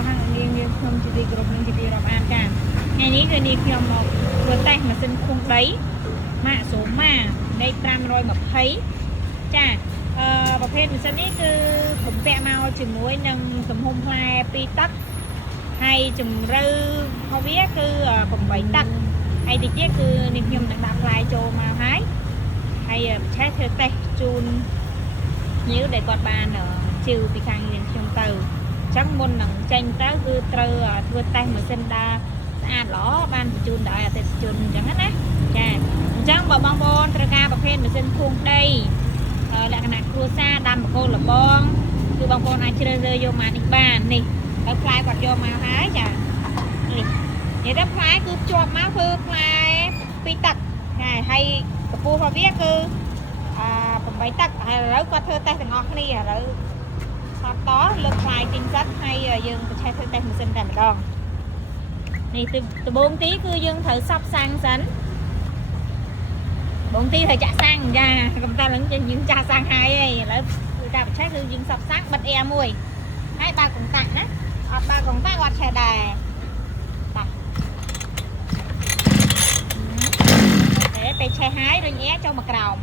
bao hàng nghiêng không chỉ đi group nhưng chỉ đi làm ăn cả ngày níคือนี่ខ្ញុំមកធ្វើតេស្តម៉ាស៊ីនខុងដីម៉ាកsố mà đây 520ចាប្រភេទម៉ាស៊ីននេះគឺผมពាក់មកជាមួយនឹងទំហំផ្លែ2តឹកហើយជំរឿរបស់វាគឺ8តឹកហើយតិចទៀតគឺនេះខ្ញុំនឹងដាក់ផ្លែចូលមកហើយឆេះធ្វើតេស្តជូនញៀវដែលគាត់បានជឿពីខាងយើងខ្ញុំទៅអញ្ចឹងមុននឹងចេញទៅគឺត្រូវធ្វើតេស្តម៉ាស៊ីនដើរស្អាតល្អបានបញ្ជូនដល់អតិថិជនអញ្ចឹងណាចាអញ្ចឹងបើបងប្អូនត្រូវការប្រភេទម៉ាស៊ីនខួងដីលក្ខណៈគ្រួសារដាំបកូលលបងគឺបងប្អូនអាចជ្រើសរើសយកមកនេះបាននេះហើយផ្លែគាត់យកមកហើយចានេះនិយាយទៅផ្លែគឺភ្ជាប់មកគឺផ្លែ2តឹកហើយកម្ពស់របស់វាគឺ8តឹកហើយឥឡូវគាត់ធ្វើតេស្តទាំងអស់គ្នាឥឡូវថតតលើកផ្លែទិញសិនហើយយើងទៅឆេះធ្វើតេស្តម៉ាស៊ីនតែម្ដងនេះដំបូងទីគឺយើងត្រូវសបសាំងសិនបងទីត្រូវចាក់សាំងចាកំតាឡើងយើងចាក់សាំងហើយឥឡូវគឺតាបច្ឆេះគឺយើងសបសាំងបិទអែមួយហើយបើកុងតាក់ណាអត់បើកុងតាក់អត់ឆេះដែរបាទពេលឆេះហើយរុញអែចូលមកក្រោម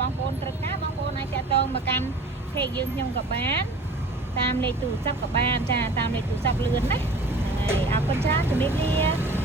បងប្អូនត្រូវការបងប្អូនអាចតាក់ទងមកកាន់เพจយើងខ្ញុំក៏បានតាមលេខទូរស័ព្ទក៏បានចាតាមលេខទូរស័ព្ទលឿនណាហើយអរគុណច្រើនជំរាបលា